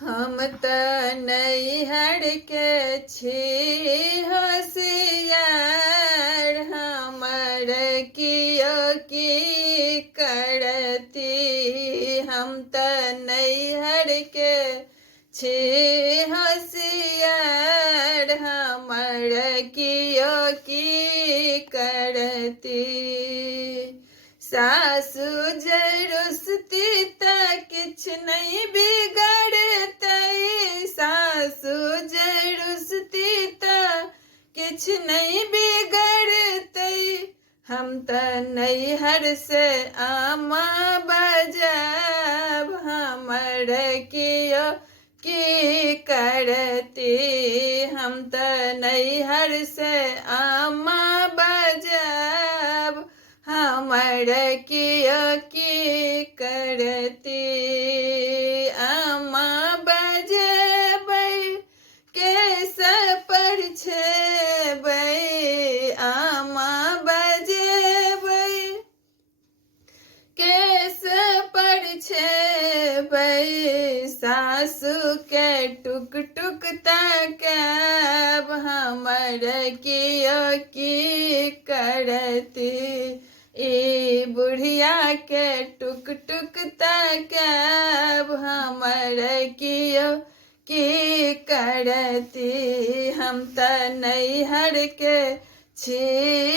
हम त नैहर के छी होशियार, हमर कियो की करती। हम त नैहर के छी होशियार, हमर कियो की करती। सासु जरुसती त किछ नहीं बिगड़तै, सासु जरुसती त किछ नहीं बिगड़तै। हम त नैहर से आमा बजाब, हमर कियो की करती। हम त नैहर से आमा बजाब, हमर कियो की करती। आमा बजेबै केस परछेबै, आमा बजेबै केस परछेबै। सासु के टुक टुक ताकब, हमर कियो की करती। ई बुढ़िया के टुक टुक ताकब, हमर कियो की करती। हम त नैहर के छी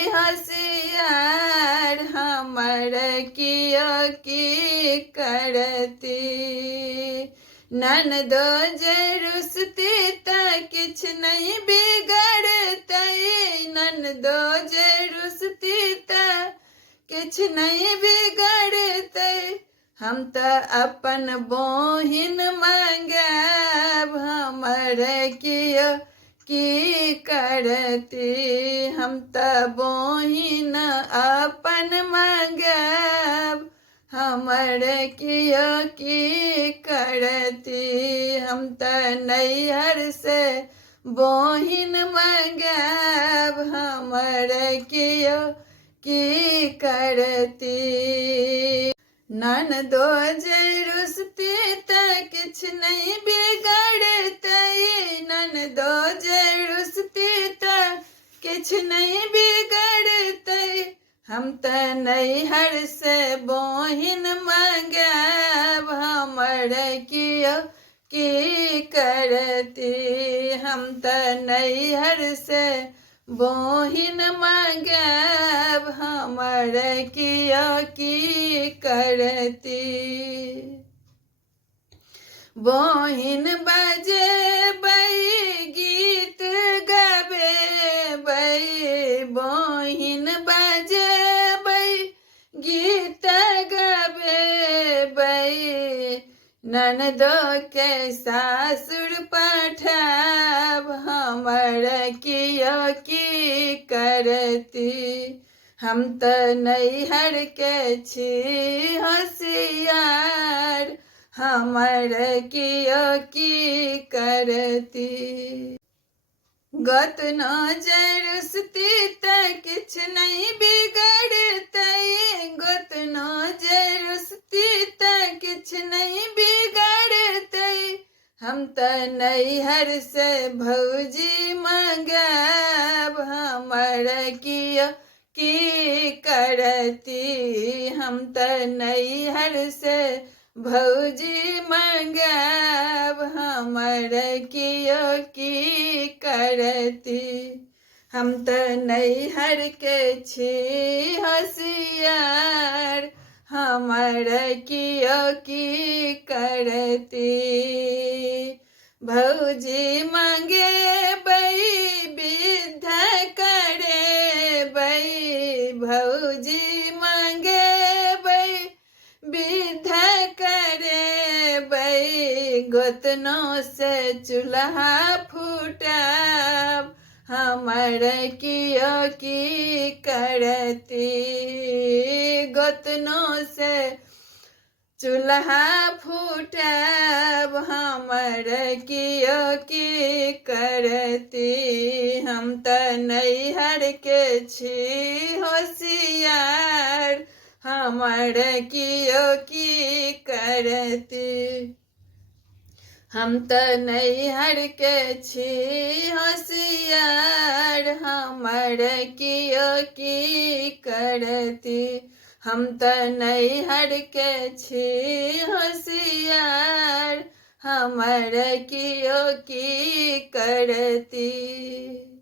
होशियार, हमर कियो की करती। ननदो जरुसती त किछ नहीं बिगड़तै, ननदो जरुसती त किछ नहीं बिगड़तै। हम त अपन बहिन मंगाब, हमर कियो की करती। हम त बहिन अपन मंगाब, हमर कियो की करती। हम त नैहर से बहिन मंगाब, हमर कियो की करती। ननदो जरुसती त किछ नहीं बिगड़तै, ननदो जरुसती त किछ नहीं बिगड़तै। हम त नैहर से बहिन मंगाब, हमर कियो की करती। हम त नैहर से बहिन मंगाब, हमर कियो की करती। बहिन बजेबै गीत गबेबै, बहिन बजेबै गीत गबेबै। ननदो के सासुर पठाब, हमर कियो की करती। हम त नैहर के छी होशियार, हमर कियो की करती। गोतनो जरुसती त किछ नहीं बिगड़तै, गोतनो जरुसती त किछ नहीं बिगड़तै। हम त नैहर से भौजी मंगाब, हमर कियो की करती। हम त नैहर से भौजी मंगाब, हमर कियो की करती। हम त नैहर के छी होशियार, हमर कियो की करती। भौजी मंगेबै विध करेबै, भौजी मंगेबै विध करेबै। गोतनो से चूल्हा फूटाब, हमर कियो की करती। गोतनो से चूल्हा फूटाब, हमर कियो की करती। हम त नैहर के छी होशियार, हमर कियो की करती। हम त नैहर के छी होशियार, हमर कियो की करती। हम त नैहर के छी होशियार, हमर कियो की करती।